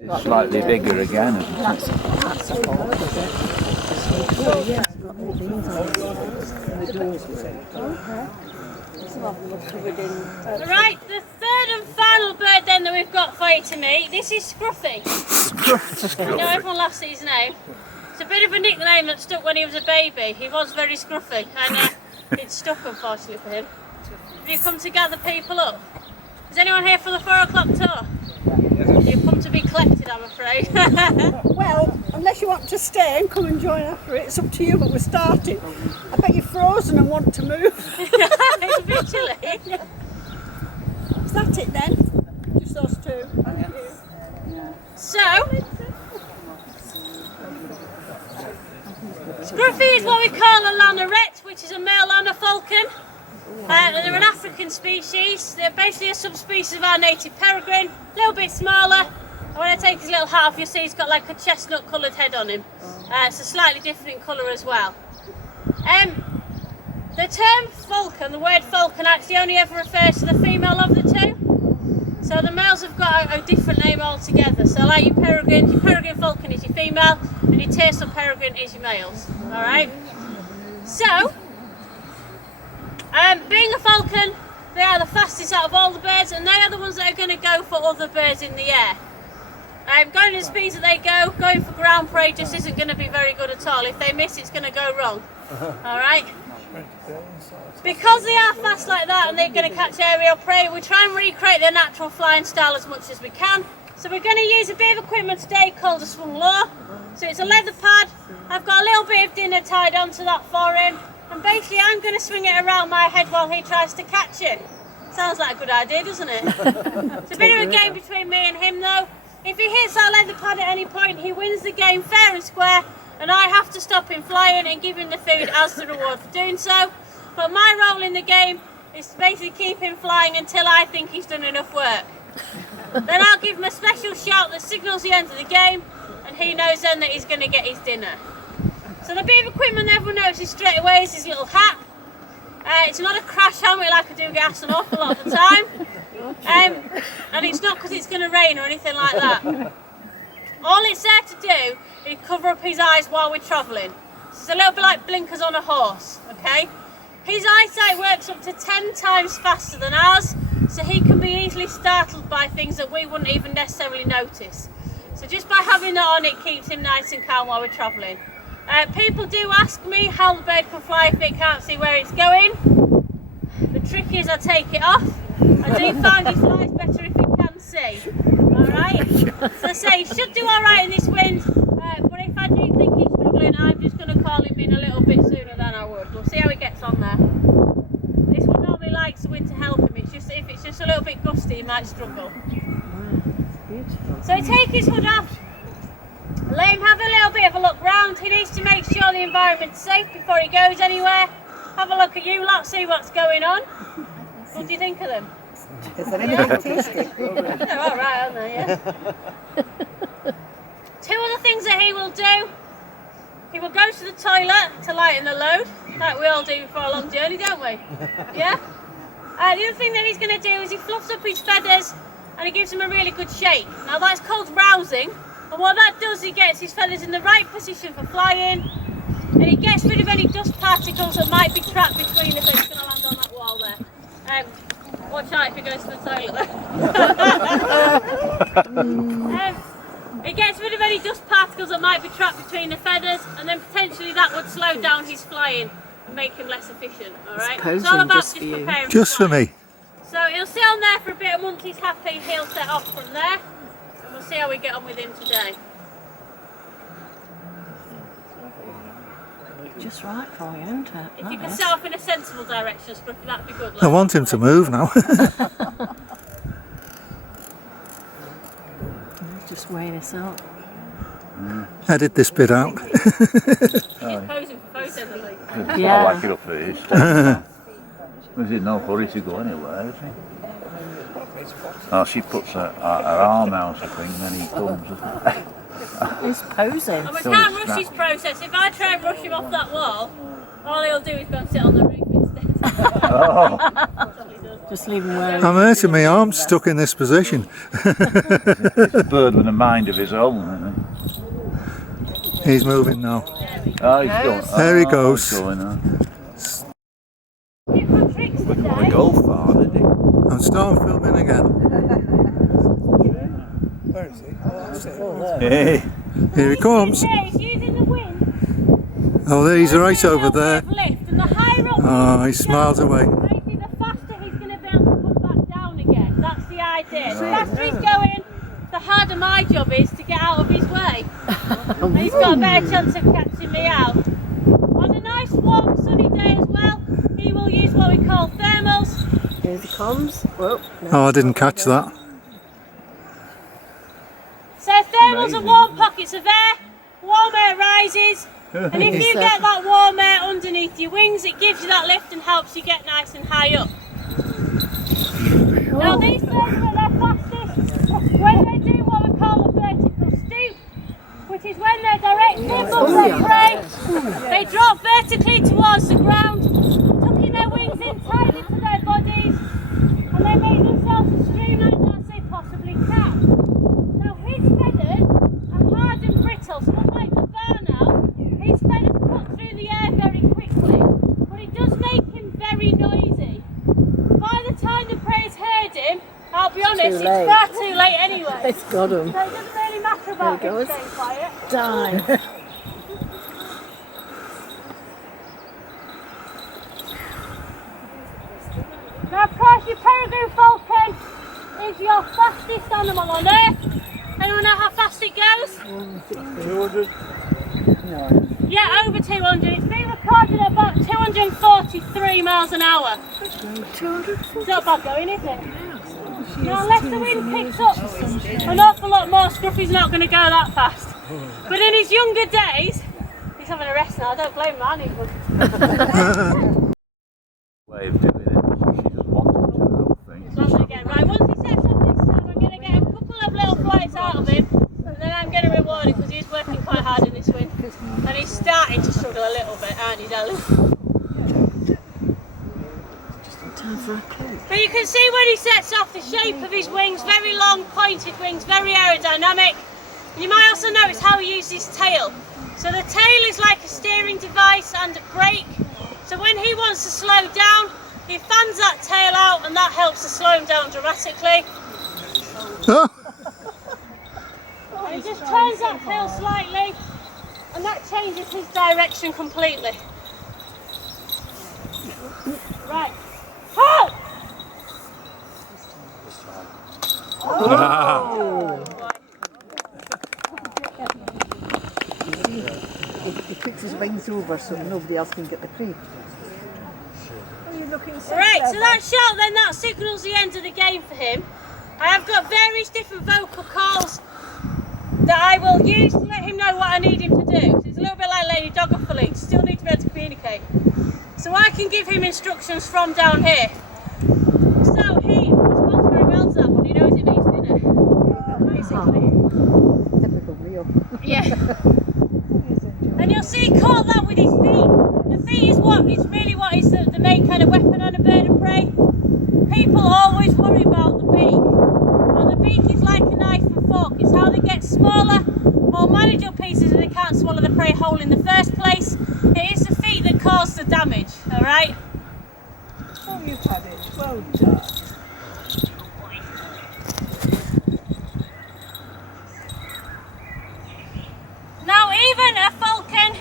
It's slightly bigger again, isn't it? Right, the third and final bird then that we've got for you to meet, this is Scruffy. You know, everyone laughs at his name. It's a bit of a nickname that stuck when he was a baby. He was very scruffy and it stuck unfortunately for him. Have you come to gather people up? Is anyone here for the 4 o'clock tour? You've come to be collected, I'm afraid. Well, unless you want to stay and come and join after it, it's up to you, but we're starting. I bet you're frozen and want to move. It's a bit chilly. Is that it then? Just those two? Thank you. So, Scruffy is what we call a Lanneret, which is a male Lanner falcon. They're an African species. They're basically a subspecies of our native peregrine, a little bit smaller. And when I take his little hat off, you'll see he's got like a chestnut coloured head on him. It's a slightly different colour as well. The term falcon, the word falcon, actually only ever refers to the female of the two. So the males have got a different name altogether. So like your peregrine falcon is your female, and your tarsal peregrine is your males. All right. So, being a falcon, they are the fastest out of all the birds, and they are the ones that are going to go for other birds in the air. Going at the speeds that they go, going for ground prey just isn't going to be very good at all. If they miss, it's going to go wrong. All right. Because they are fast like that and they're going to catch aerial prey, we try and recreate their natural flying style as much as we can. So we're going to use a bit of equipment today called a swung law. So it's a leather pad. I've got a little bit of dinner tied onto that for him. And basically I'm going to swing it around my head while he tries to catch it. Sounds like a good idea, doesn't it? It's a bit of a game between me and him though. If he hits that leather pad at any point, he wins the game fair and square, and I have to stop him flying and give him the food as the reward for doing so. But my role in the game is to basically keep him flying until I think he's done enough work. Then I'll give him a special shout that signals the end of the game, and he knows then that he's going to get his dinner. So the bit of equipment everyone notices straight away is his little hat. It's not a crash helmet like I do get asked an awful lot of the time. And it's not because it's going to rain or anything like that. All it's there to do is cover up his eyes while we're travelling. So it's a little bit like blinkers on a horse, okay? His eyesight works up to 10 times faster than ours, so he can be easily startled by things that we wouldn't even necessarily notice. So just by having that on, it keeps him nice and calm while we're travelling. People do ask me how the bird can fly if it can't see where it's going. The trick is I take it off. I do find he flies better if he can see. Alright? So I say he should do alright in this wind, but if I do think he's struggling, I'm just going to call him in a little bit sooner than I would. We'll see how he gets on there. This one normally likes the wind to help him. It's just if it's just a little bit gusty, he might struggle. So I take his hood off. Let him have a little bit of a look round. He needs to make sure the environment's safe before he goes anywhere. Have a look at you lot, see what's going on. What do you think of them? Is there anything tasty? They're all right, aren't they? Yeah. Two other things that he will do. He will go to the toilet to lighten the load, like we all do before a long journey, don't we? Yeah? The other thing that he's going to do is he fluffs up his feathers and he gives them a really good shake. Now that's called rousing, and what that does, he gets his feathers in the right position for flying, and he gets rid of any dust particles that might be trapped between if it's going to land on that wall there. Watch out if he goes to the toilet there. It gets rid of any dust particles that might be trapped between the feathers, and then potentially that would slow down his flying and make him less efficient. Alright? It's all about just preparing just for me. So he'll sit on there for a bit, and once he's happy he'll set off from there, and we'll see how we get on with him today. Just right for you, isn't it? If you can set off in a sensible direction, Scruffy, that'd be good. I want him to move now. Just weighing this out. Edit this bit out. He's posing for photos, I think. I like it up first. He's in no hurry to go anywhere, is he? Oh, she puts her arm out, I think, and then he comes. He's posing. And we can't rush his process. If I try and rush him off that wall, all he'll do is go and sit on the roof instead. Oh. That's what he does. Just leave him where I'm hurting my arm stuck in this position. It's a bird with a mind of his own, isn't He's moving now. he? Oh, he's going. There he Oh, goes. he's going, Different tricks Wouldn't want to today. go far, did he? I'm starting filming again. Where is he? Oh, that's it. Hey. Here he comes. Yeah, he's using the wind. Oh, there he's right to over there. Lift, and the higher up Oh, he's miles away. basically the faster he's going to be able to come back down again. That's the idea. The faster he's going, the harder my job is to get out of his way. And he's got a better chance of catching me out. On a nice warm sunny day as well, he will use what we call thermals. Here he comes. Whoa. No. Oh, I didn't catch that. So thermals are Amazing. warm pockets of air, warm air rises, and if you get that warm air underneath your wings, it gives you that lift and helps you get nice and high up. Now these birds are at their fastest when they do what we call a vertical stoop, which is when they're directly above their prey. They drop vertically towards the ground, tucking their wings in tightly to their bodies, and they make themselves as streamlined as they possibly can. Now his feathers are hard and brittle, so unlike the bar now, his feathers cut through the air very quickly, but it does make him very noisy. By the time the prey's heard him, I'll be honest, it's late. far too late anyway. It's got him. So it doesn't really matter about There he him goes. staying quiet. Die. Now of course your peregrine falcon is your fastest animal on earth. Anyone know how fast it goes? 200? Yeah, over 200. It's been recorded at about 243 miles an hour. It's not bad going, is it? Now unless the wind picks up an awful lot more, Scruffy's not going to go that fast. But in his younger days, he's having a rest now. I don't blame him, I need one. Way of doing it. She just wanted to, I don't think. Landing again. Right, once he sets off this time, I'm going to get a couple of little flights out of him, and then I'm going to reward him because he's working quite hard in this wind. And he's starting to struggle a little bit, aren't you, darling? Time for a clue. But you can see when he sets off the shape of his wings, very long pointed wings, very aerodynamic. You might also notice how he uses his tail. So the tail is like a steering device and a brake. So when he wants to slow down, he fans that tail out and that helps to slow him down dramatically. And he just turns that tail slightly and that changes his direction completely. Right. Halt! He puts his wings over so nobody else can get the prey. Right, so that shot then, that signals the end of the game for him. I have got various different vocal calls that I will use to let him know what I need him to do. So it's a little bit like Lady Doggerfully, still need to be able to communicate. So I can give him instructions from down here. So he responds very well to that one, he knows it needs dinner, basically. Typical Leo. Yeah. And you'll see he caught that with his feet. The feet is really what is the main kind of weapon on a bird of prey. People always worry about the beak. Well, the beak is like a knife and fork. It's how they get smaller, more manageable pieces and they can't swallow the prey whole in the first place. It is the feet that cause the damage, alright? Oh, you've had it. Well done. Now even a falcon,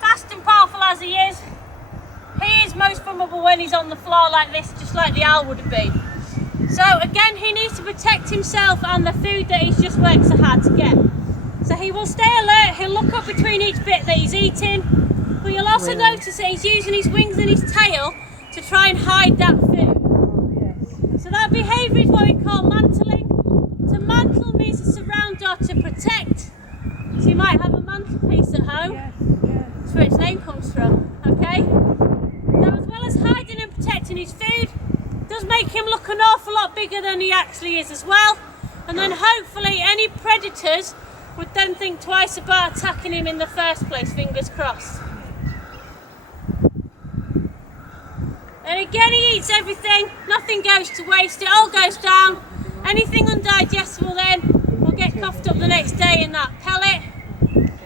fast and powerful as he is most vulnerable when he's on the floor like this, just like the owl would have been. So again, he needs to protect himself and the food that he's just worked so hard to get. So he will stay alert, he'll look up between each bit that he's eating, but you'll also notice that he's using his wings and his tail to try and hide that food. So that behaviour is what we call mantling. To mantle means to surround or to protect. So you might have a mantelpiece at home. That's where its name comes from, okay? Now as well as hiding and protecting his food, it does make him look an awful lot bigger than he actually is as well. And then hopefully any predators would then think twice about attacking him in the first place, fingers crossed. And again, he eats everything, nothing goes to waste, it all goes down. Anything undigestible then will get coughed up the next day in that pellet.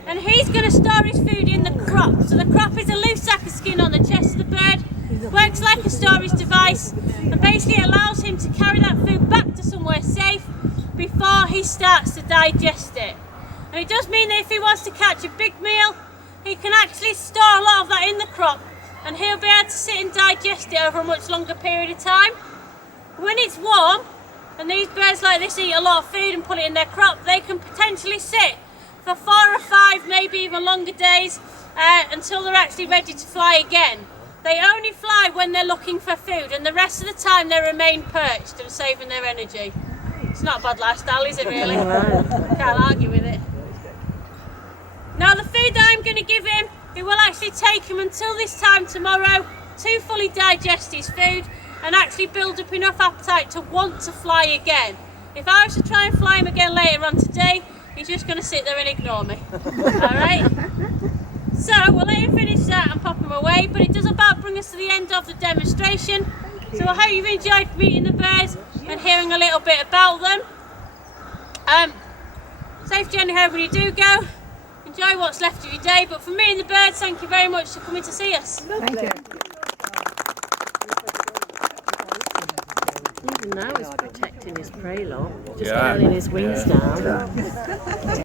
And he's going to store his food in the crop. So the crop is a loose sack of skin on the chest of the bird, works like a storage device, and basically allows him to carry that food back to somewhere safe before he starts to digest it. And it does mean that if he wants to catch a big meal, he can actually store a lot of that in the crop, and he'll be able to sit and digest it over a much longer period of time. When it's warm, and these birds like this eat a lot of food and put it in their crop, they can potentially sit for 4 or 5, maybe even longer days until they're actually ready to fly again. They only fly when they're looking for food, and the rest of the time they remain perched and saving their energy. It's not a bad lifestyle, is it really? Can't argue with it. Now the food that I'm going to give him, it will actually take him until this time tomorrow to fully digest his food and actually build up enough appetite to want to fly again. If I was to try and fly him again later on today, he's just going to sit there and ignore me. Alright? So we'll let him finish that and pop him away, but it does about bring us to the end of the demonstration. So I hope you've enjoyed meeting the birds and hearing a little bit about them. Safe journey home when you do go. Enjoy what's left of your day, but for me and the birds, thank you very much for coming to see us. Thank you. Even now he's protecting his prey lot, just Yeah. curling his wings down.